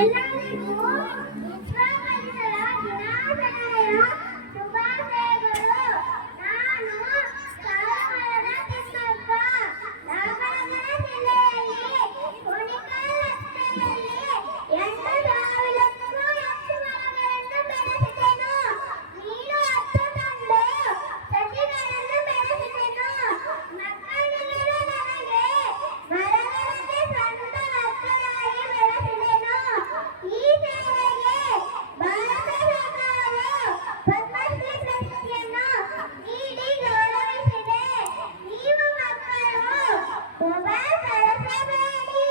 ಎಲ್ಲರಿಗೂ ವಿಶ್ವ ಪರಿಸರ ದಿನಾಚರಣೆಯ ಶುಭಾಶಯಗಳು. ನಾನು ಕಾರವಾರದ ತಿಮ್ಮಪ್ಪ. ರಾಮನಗರ ಜಿಲ್ಲೆಯಲ್ಲಿ ಕುಣಿಗಲ್ ರಸ್ತೆಯಲ್ಲಿ 8,000ಕ್ಕೂ ಹೆಚ್ಚು ಮರಗಳನ್ನು ಬೆಳೆಸಿದೆನು. ನೀನು 10 ತಂದು ಸಸಿಗಳನ್ನು ಬೆಳೆಸಿದೆನು. ಮಕ್ಕಳಿಲ್ಲದ ನನಗೆ ಮರಗಳಿಗೆ ಸ್ವಂತ ಮಕ್ಕಳಾಗಿ ಬೆಳೆಸಿದೆನು. ಈ ಸೇವೆಗೆ ಭಾರತ ಸರ್ಕಾರವು ಪದ್ಮಶ್ರೀ ಪ್ರಶಸ್ತಿಯನ್ನು ನೀಡಿ ಗೌರವಿಸಿದೆ. ನೀವು ಮಕ್ಕಳು ಮೊಬೈಲ್ ಬಳಸಬೇಡಿ.